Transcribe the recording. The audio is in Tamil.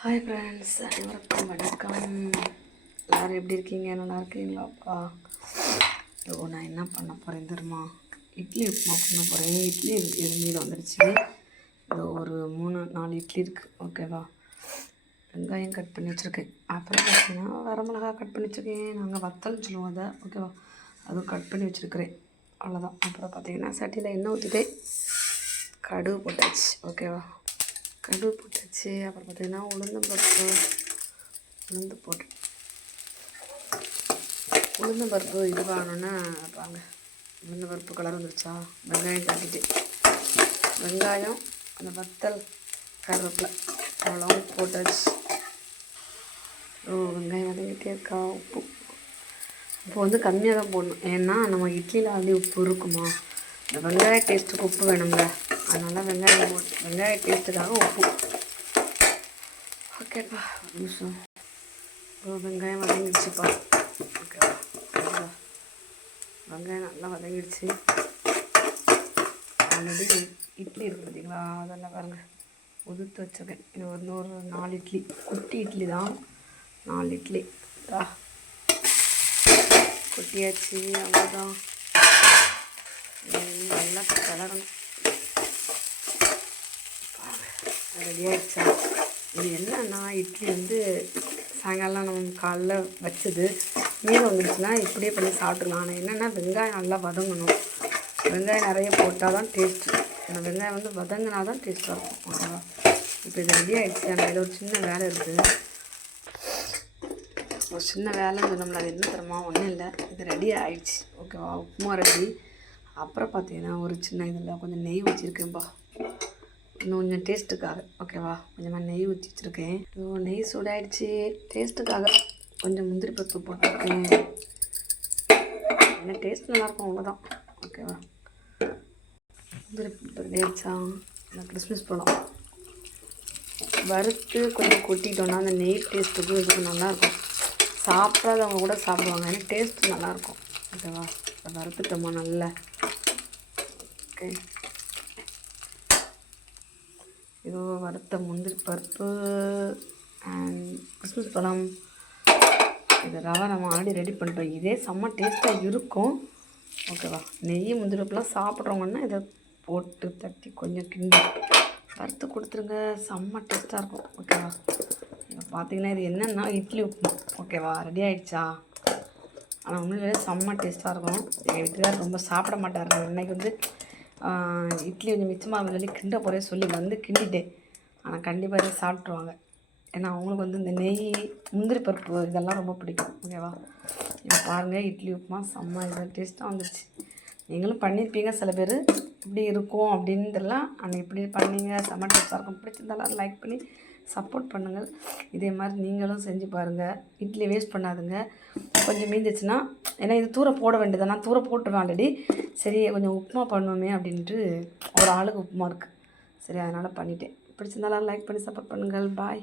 ஹாய் ஃப்ரெண்ட்ஸ், அனைவருக்கும் வணக்கம். எல்லோரும் எப்படி இருக்கீங்க? நல்லா இருக்கீங்களாப்பா? நான் என்ன பண்ண போகிறேன் தெரியுமா? இட்லி உப்புமா பண்ண போகிறேன். இட்லி மீது வந்துடுச்சு. இது ஒரு 3-4 இட்லி இருக்குது. ஓகேவா? வெங்காயம் கட் பண்ணி வச்சுருக்கேன். அப்புறம் பார்த்தீங்கன்னா வரமிளகா கட் பண்ணி வச்சுருக்கேன். நாங்கள் வத்தல்னு சொல்லுவோம் அதை. ஓகேவா? அதுவும் கட் பண்ணி வச்சுருக்கிறேன். அவ்வளோதான். அப்புறம் பார்த்தீங்கன்னா சட்டியில் எண்ணெய் ஊற்றிட்டு கடுகு போட்டாச்சு. ஓகேவா? கடுகு போட்டாச்சு. அப்புறம் பார்த்திங்கன்னா உளுந்து பருப்பு இது வாங்கணுன்னா பாருங்க. உளுந்து பருப்பு கலர் வந்துருச்சா? வெங்காயம் காட்டிட்டு வெங்காயம் அந்த வத்தல் கருவேப்பிலை அவ்வளோ போட்டாச்சு. வெங்காயம் வதங்கிட்டே இருக்கா. உப்பு கம்மியாக தான் போடணும். ஏன்னா நம்ம இட்லியில் ஆல்ரெடி உப்பு இருக்குமா. இந்த வெங்காய டேஸ்ட்டுக்கு உப்பு வேணுங்க. அதனால் வெங்காய டேஸ்ட்டுக்காக உப்பு. ஓகேப்பா, ஒரு நிமிஷம். வெங்காயம் வதங்கிடுச்சுப்பா. ஓகேவா? வெங்காயம் நல்லா வதங்கிடுச்சு. ஆல்ரெடி இட்லி இருக்குது பார்த்தீங்களா? அதெல்லாம் பாருங்கள் உதுத்து வச்சுருக்கேன். இது ஒரு 4 இட்லி, குட்டி இட்லி தான். 4 இட்லி குட்டியாச்சு. அவ்வளோதான். நல்லா கிளறணும். ரெடி ஆகிடுச்சா? இது என்னன்னா இட்லி சாயங்காலம் நம்ம காலைல வச்சது மீன் வந்துடுச்சுன்னா இப்படியே பண்ணி சாப்பிட்ருலாம். ஆனால் என்னென்னா வெங்காயம் நல்லா வதங்கணும். வெங்காயம் நிறைய போட்டால் தான் டேஸ்ட்டு. அந்த வெங்காயம் வதங்கினா தான் டேஸ்ட்டாக இருக்கும். ஓகேவா? இப்போ இது ரெடி ஆகிடுச்சு. ஆனால் இதில் ஒரு சின்ன வேலை இருக்குது. ஒரு சின்ன வேலைன்னு சொன்னோம்ல, அது என்ன தரமா? ஒன்றும் இல்லை. இது ரெடி ஆகிடுச்சு. ஓகேவா? உப்புமா ரெடி. அப்புறம் பார்த்தீங்கன்னா ஒரு சின்ன இதில் கொஞ்சம் நெய் வச்சுருக்கேன்ப்பா, இன்னும் கொஞ்சம் டேஸ்ட்டுக்காக. ஓகேவா? கொஞ்சமாக நெய் ஊற்றி வச்சுருக்கேன். நெய் சூடாயிடுச்சு. டேஸ்ட்டுக்காக கொஞ்சம் முந்திரி பருப்பு போட்டிருக்கேன். என்ன டேஸ்ட் நல்லாயிருக்கும், அவ்வளோதான். ஓகேவா? முந்திரி பருப்பு ரெடி ஆகிடுச்சா? இந்த கிறிஸ்மஸ் பழம் வறுத்து கொஞ்சம் கொட்டிட்டோன்னா அந்த நெய் டேஸ்ட்டுக்கும் இதுக்கும் நல்லாயிருக்கும். சாப்பிடாதவங்க கூட சாப்பிடுவாங்க. ஏன்னா டேஸ்ட்டு நல்லாயிருக்கும். ஓகேவா? வறுத்துட்டோமா நல்லா. ஓகே, இதோ வறுத்த முந்திரி பருப்பு அண்ட் கிறிஸ்மஸ் பழம். இது ரவை நம்ம ஆல்ரெடி ரெடி பண்ணிட்டோம். இதே செம்ம டேஸ்ட்டாக இருக்கும். ஓகேவா? நெய் முந்திரி பருப்புலாம் சாப்பிட்றவங்கன்னா இதை போட்டு தட்டி கொஞ்சம் கிண்டி வறுத்து கொடுத்துருங்க. செம்ம டேஸ்ட்டாக இருக்கும். ஓகேவா? இப்போ பார்த்தீங்கன்னா இது என்னென்னா இட்லி உப்புமா. ஓகேவா? ரெடி ஆகிடுச்சா? ஆனால் உண்மையிலே செம்ம டேஸ்ட்டாக இருக்கும். எங்கள் வீட்டுக்காரர் ரொம்ப சாப்பிட மாட்டார். இன்றைக்கி இட்லி கொஞ்சம் மிச்சமாக சொல்லி கிண்ட போகிறே சொல்லி கிண்டிட்டேன். ஆனால் கண்டிப்பாக இதை சாப்பிட்ருவாங்க. ஏன்னா அவங்களுக்கு இந்த நெய் முந்திரி பருப்பு இதெல்லாம் ரொம்ப பிடிக்கும். ஓகேவா? இப்போ பாருங்கள், இட்லி உப்புமா செம்ம டேஸ்ட்டாக வந்துடுச்சு. நீங்களும் பண்ணியிருப்பீங்க. சில பேர் இப்படி இருக்கும் அப்படின்னு தெரியல. ஆனால் இப்படி பண்ணீங்க, செம்ம டேஸ்ட்டாக இருக்கும். பிடிச்சிருந்தாலும் லைக் பண்ணி சப்போர்ட் பண்ணுங்கள். இதே மாதிரி நீங்களும் செஞ்சு பாருங்கள். இட்லி வேஸ்ட் பண்ணாதுங்க. கொஞ்சம் மீந்துச்சுன்னா, ஏன்னா இது தூர போட வேண்டியது. நான் தூர போட்டுருவேன் ஆல்ரெடி. சரி, கொஞ்சம் உப்புமா பண்ணுவோமே அப்படின்ட்டு ஒரு ஆளுக்கு உப்புமா இருக்குது. சரி, அதனால் பண்ணிட்டேன். பிடிச்சிருந்தாலும் லைக் பண்ணி சப்போர்ட் பண்ணுங்கள். பாய்.